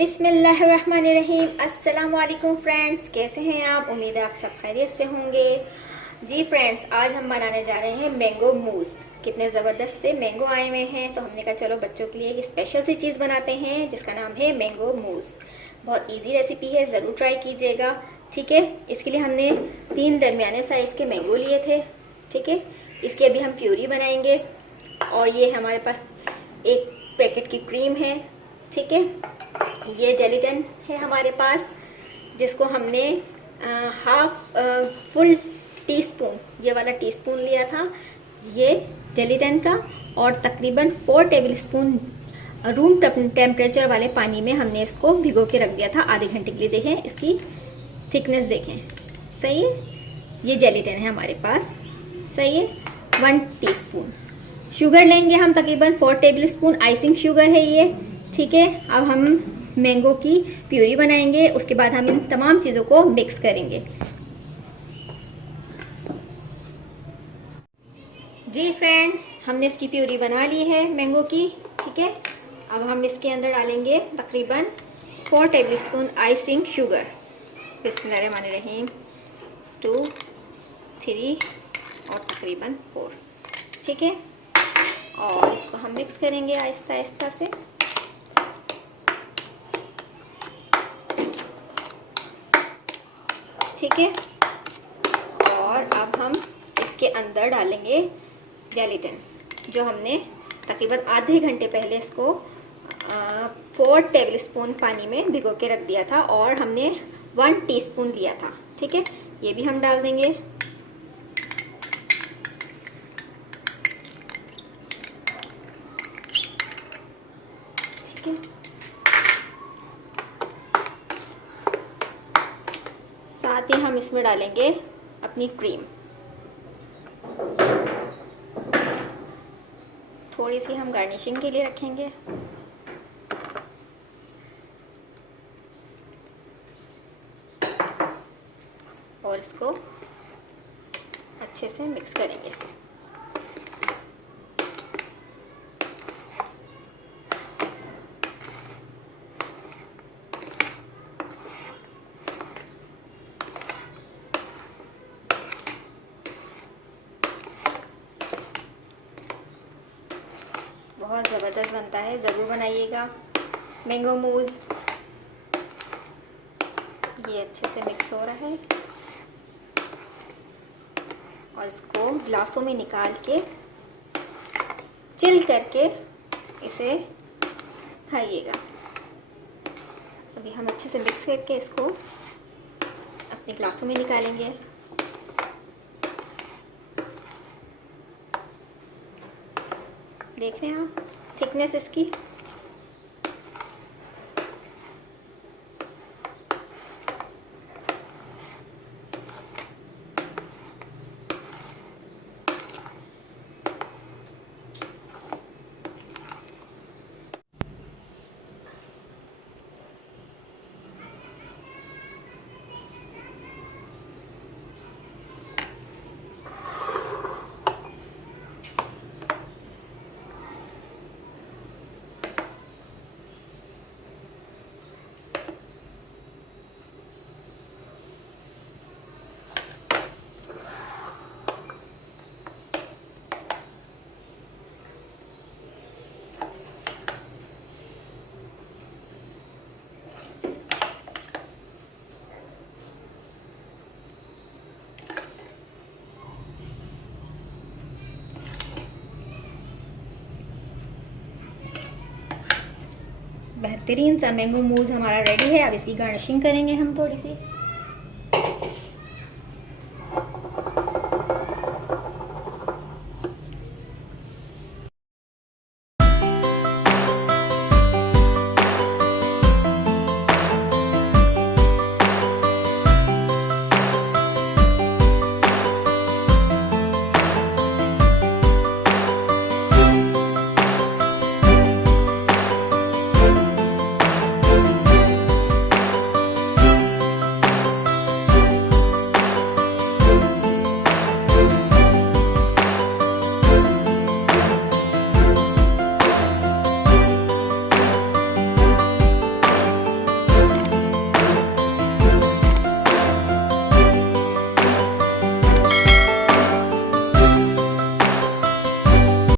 बिस्मिल्लाहिर्रहमानिर्रहीम। अस्सलाम वालेकुम फ्रेंड्स, कैसे हैं आप? उम्मीद है आप सब खैरियत से होंगे। जी फ्रेंड्स, आज हम बनाने जा रहे हैं मैंगो मूस। कितने ज़बरदस्त से मैंगो आए हुए हैं, तो हमने कहा चलो बच्चों के लिए एक स्पेशल सी चीज़ बनाते हैं जिसका नाम है मैंगो मूस। बहुत इजी रेसिपी है, ज़रूर ट्राई कीजिएगा। ठीक है, इसके लिए हमने 3 दरमियाने साइज़ के मैंगो लिए थे। ठीक है, इसकी अभी हम प्यूरी बनाएंगे। और ये हमारे पास एक पैकेट की क्रीम है। ठीक है, ये जेलीटन है हमारे पास, जिसको हमने हाफ फुल टीस्पून, ये वाला टीस्पून लिया था ये जेलीटन का। और तकरीबन 4 टेबलस्पून रूम टेम्परेचर वाले पानी में हमने इसको भिगो के रख दिया था आधे घंटे के लिए। देखें इसकी थिकनेस, देखें सही है। ये जेलीटन है हमारे पास, सही है। 1 टीस्पून शुगर लेंगे हम, तकरीबन 4 टेबलस्पून आइसिंग शुगर है ये। ठीक है, अब हम मैंगो की प्यूरी बनाएंगे, उसके बाद हम इन तमाम चीज़ों को मिक्स करेंगे। जी फ्रेंड्स, हमने इसकी प्यूरी बना ली है मैंगो की। ठीक है, अब हम इसके अंदर डालेंगे तकरीबन 4 टेबलस्पून आइसिंग शुगर। बिस्मिल्लाहिर्रहमानिर्रहीम। 2, 3 और तकरीबन 4। ठीक है, और इसको हम मिक्स करेंगे आहिस्ता आहिस्ता से। ठीक है, और अब हम इसके अंदर डालेंगे जेलीटन, जो हमने तकरीबन आधे घंटे पहले इसको 4 टेबलस्पून पानी में भिगो के रख दिया था, और हमने 1 टीस्पून लिया था। ठीक है, ये भी हम डाल देंगे। ठीक है, साथ ही हम इसमें डालेंगे अपनी क्रीम। थोड़ी सी हम गार्निशिंग के लिए रखेंगे। और इसको अच्छे से मिक्स करेंगे। बहुत ज़बरदस्त बनता है, ज़रूर बनाइएगा मैंगो मूस। ये अच्छे से मिक्स हो रहा है, और इसको गिलासों में निकाल के चिल करके इसे खाइएगा। अभी हम अच्छे से मिक्स करके इसको अपने गिलासों में निकालेंगे। देख रहे हैं आप थिकनेस इसकी। बेहतरीन सा मैंगो मूस हमारा रेडी है। अब इसकी गार्निशिंग करेंगे हम थोड़ी सी।